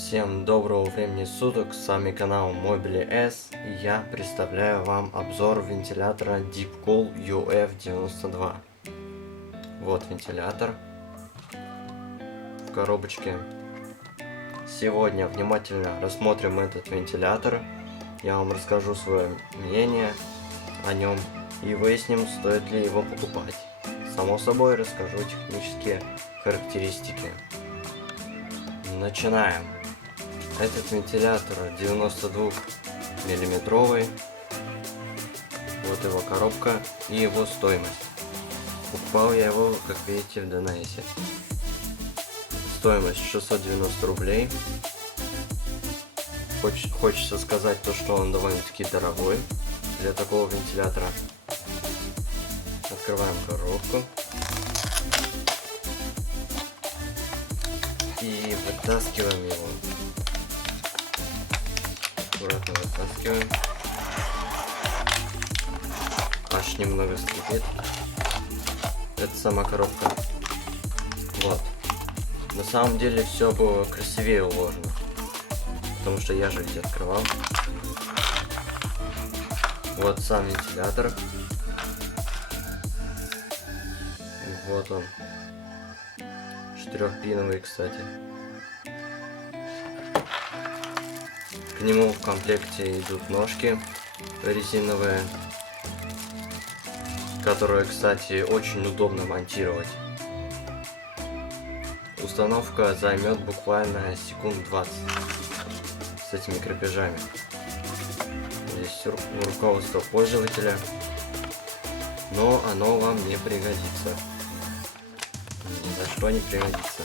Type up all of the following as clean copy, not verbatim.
Всем доброго времени суток, с вами канал Mobile S, и я представляю вам обзор вентилятора Deepcool UF92. Вот вентилятор в коробочке. Сегодня внимательно рассмотрим этот вентилятор, я вам расскажу свое мнение о нем и выясним, стоит ли его покупать. Само собой расскажу технические характеристики. Начинаем. Этот вентилятор 92 миллиметровый. Вот его коробка и его стоимость. Покупал я его, как видите, в Донейсе. Стоимость 690 рублей. Хочется сказать то, что он довольно-таки дорогой для такого вентилятора. Открываем коробку. И вытаскиваем его. Аккуратно вытаскиваем. Аж немного скрипит. Это сама коробка. Вот. На самом деле все было красивее уложено. Потому что я же ведь открывал. Вот сам вентилятор. Вот он. 4-пиновый, кстати. К нему в комплекте идут ножки резиновые, которые, кстати, очень удобно монтировать. Установка займет буквально секунд 20 с этими крепежами. Здесь руководство пользователя, но оно вам не пригодится. Ни за что не пригодится.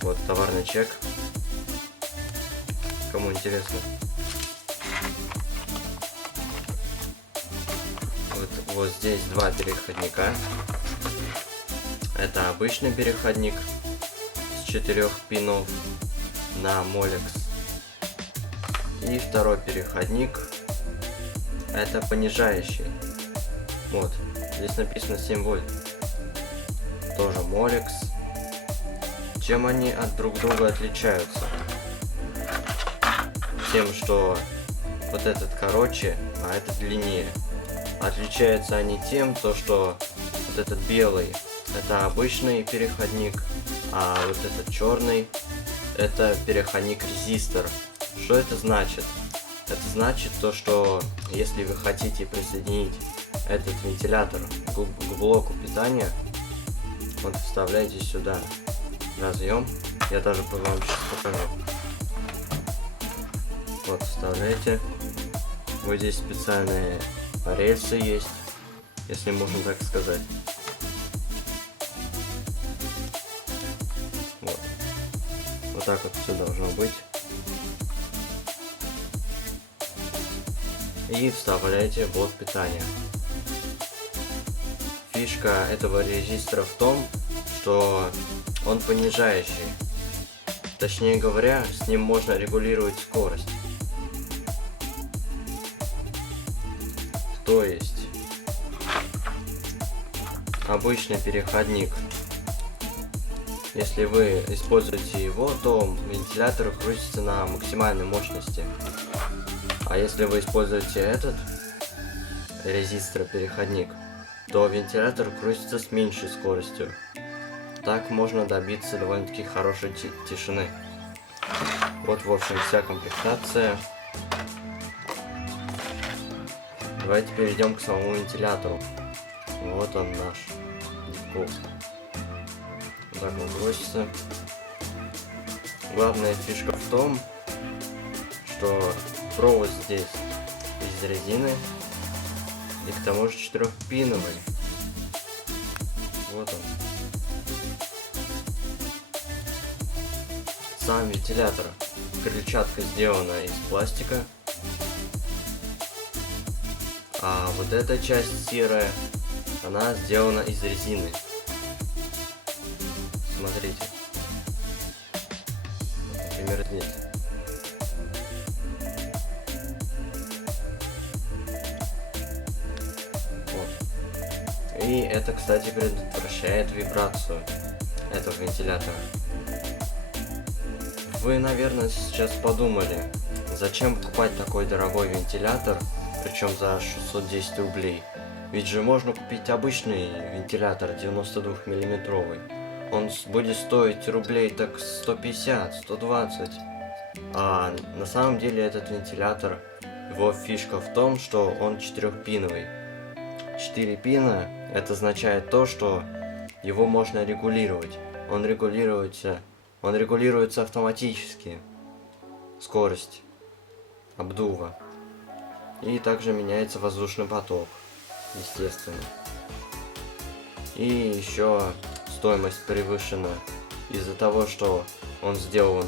Вот товарный чек. Кому интересно. Вот здесь два переходника. Это обычный переходник с 4 пинов на Molex. И второй переходник. Это понижающий. Вот. Здесь написано 7 вольт. Тоже Molex. Чем они от друг друга отличаются? Тем, что вот этот короче, а этот длиннее. Отличаются они тем, что вот этот белый это обычный переходник, а вот этот черный это переходник резистор. Что это значит? Это значит то, что если вы хотите присоединить этот вентилятор к блоку питания, вот вставляете сюда разъем. Я даже вам сейчас покажу. Вот вставляете. Вот здесь специальные рельсы есть, если можно так сказать. Вот. Вот так вот все должно быть. И вставляете блок питания. Фишка этого резистора в том, что он понижающий. Точнее говоря, с ним можно регулировать скорость. То есть обычный переходник, если вы используете его, то вентилятор крутится на максимальной мощности. А если вы используете этот резистор переходник, то вентилятор крутится с меньшей скоростью. Так можно добиться довольно-таки хорошей тишины. Вот, в общем, вся комплектация. Давайте перейдем к самому вентилятору. Вот он наш Deepcool. Вот так он крутится. Главная фишка в том, что провод здесь из резины и к тому же 4-пиновый. Вот он. Сам вентилятор. Крыльчатка сделана из пластика. А вот эта часть серая, она сделана из резины. Смотрите. Например, здесь. Вот. И это, кстати, предотвращает вибрацию этого вентилятора. Вы, наверное, сейчас подумали, зачем покупать такой дорогой вентилятор, причем за 610 рублей? Ведь же можно купить обычный вентилятор 92 миллиметровый. Он будет стоить рублей так 150, 120. А на самом деле этот вентилятор, его фишка в том, что он четырехпиновый. 4 пина, это означает то, что его можно регулировать. Он регулируется автоматически. Скорость обдува. И также меняется воздушный поток, естественно. И еще стоимость превышена из-за того, что он сделан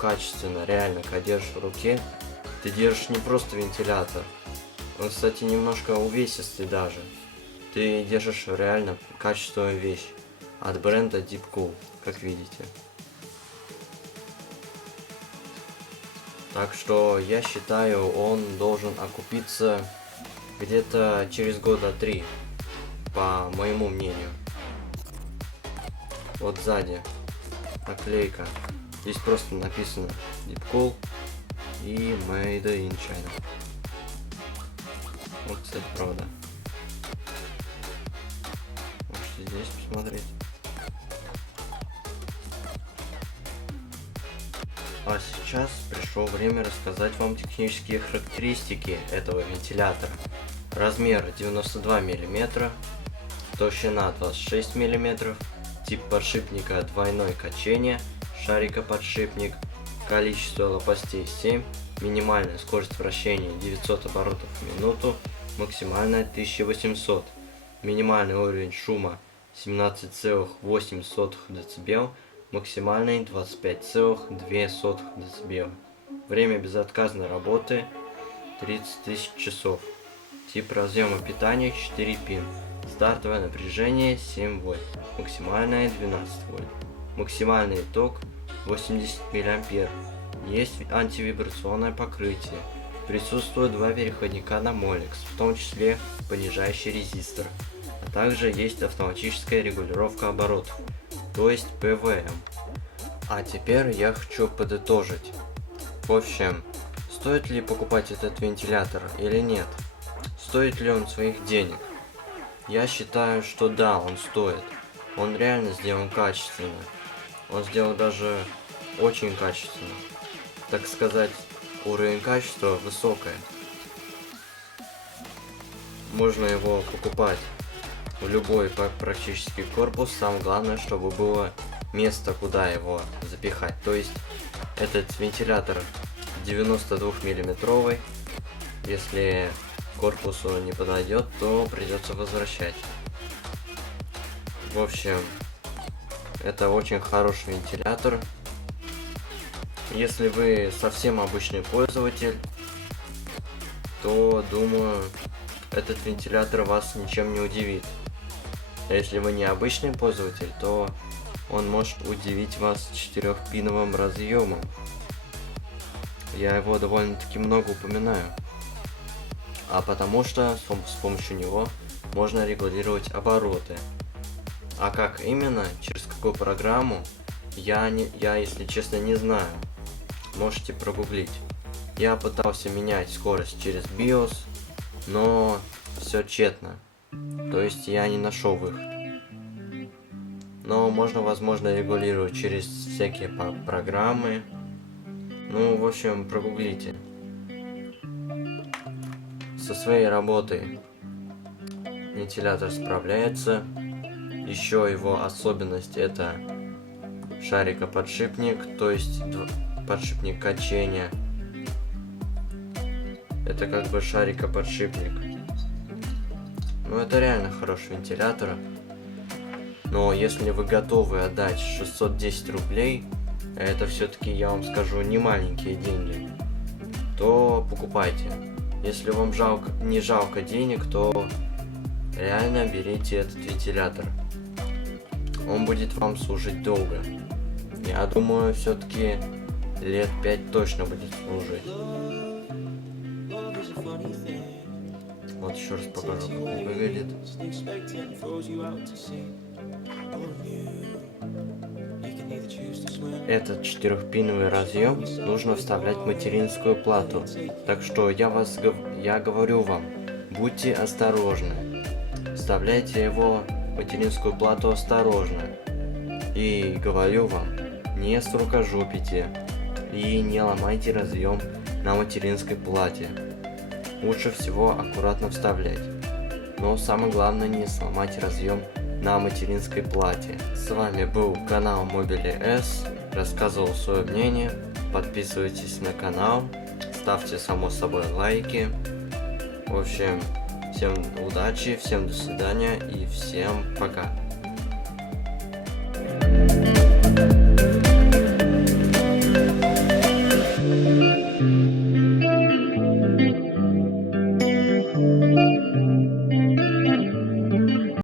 качественно. Реально, когда держишь в руке, ты держишь не просто вентилятор. Он, кстати, немножко увесистый даже. Ты держишь реально качественную вещь от бренда Deepcool, как видите. Так что я считаю, он должен окупиться где-то через года 3, по моему мнению. Вот сзади наклейка. Здесь просто написано Deepcool и Made in China. Вот, кстати, правда. Можете здесь посмотреть. А сейчас пришло время рассказать вам технические характеристики этого вентилятора. Размер 92 мм, толщина 26 мм, тип подшипника двойное качение, шарикоподшипник, количество лопастей 7, минимальная скорость вращения 900 оборотов в минуту, максимальная 1800, минимальный уровень шума 17,8 дБ, максимальный 25,2 дБ. Время безотказной работы 30 000 часов. Тип разъема питания 4 пин. Стартовое напряжение 7 вольт. Максимальное 12 вольт. Максимальный ток 80 мА. Есть антивибрационное покрытие. Присутствуют два переходника на Molex, в том числе понижающий резистор. А также есть автоматическая регулировка оборотов, то есть ПВМ. А теперь я хочу подытожить. В общем, стоит ли покупать этот вентилятор или нет? Стоит ли он своих денег? Я считаю, что да, он стоит. Он реально сделан качественно. Он сделан даже очень качественно. Так сказать, уровень качества высокое. Можно его покупать в любой практически корпус. Самое главное, чтобы было место, куда его запихать. То есть этот вентилятор 92 миллиметровый. Если корпусу не подойдет, то придется возвращать. В общем, это очень хороший вентилятор. Если вы совсем обычный пользователь, то, думаю, этот вентилятор вас ничем не удивит. А если вы не обычный пользователь, то он может удивить вас 4-пиновым разъемом. Я его довольно-таки много упоминаю. А потому что с помощью него можно регулировать обороты. А как именно, через какую программу, я если честно не знаю. Можете прогуглить. Я пытался менять скорость через BIOS, но все тщетно. То есть я не нашел выход. Но можно, возможно, регулировать через всякие программы. Ну, в общем, прогуглите. Со своей работой вентилятор справляется. Еще его особенность — это шарикоподшипник, то есть подшипник качения. Это как бы шарикоподшипник. Ну, это реально хороший вентилятор. Но если вы готовы отдать 610 рублей, это все-таки, я вам скажу, не маленькие деньги, то покупайте. Если вам не жалко денег, то реально берите этот вентилятор. Он будет вам служить долго. Я думаю, все-таки лет 5 точно будет служить. Вот еще раз покажу, как он выглядит. этот 4-пиновый разъем нужно вставлять в материнскую плату. Так что я говорю вам, будьте осторожны. Вставляйте его в материнскую плату осторожно. И говорю вам, не срукожопите и не ломайте разъем на материнской плате. Лучше всего аккуратно вставлять. Но самое главное не сломать разъем на материнской плате. С вами был канал Mobile S. Рассказывал свое мнение. Подписывайтесь на канал. Ставьте само собой лайки. В общем, всем удачи, всем до свидания и всем пока.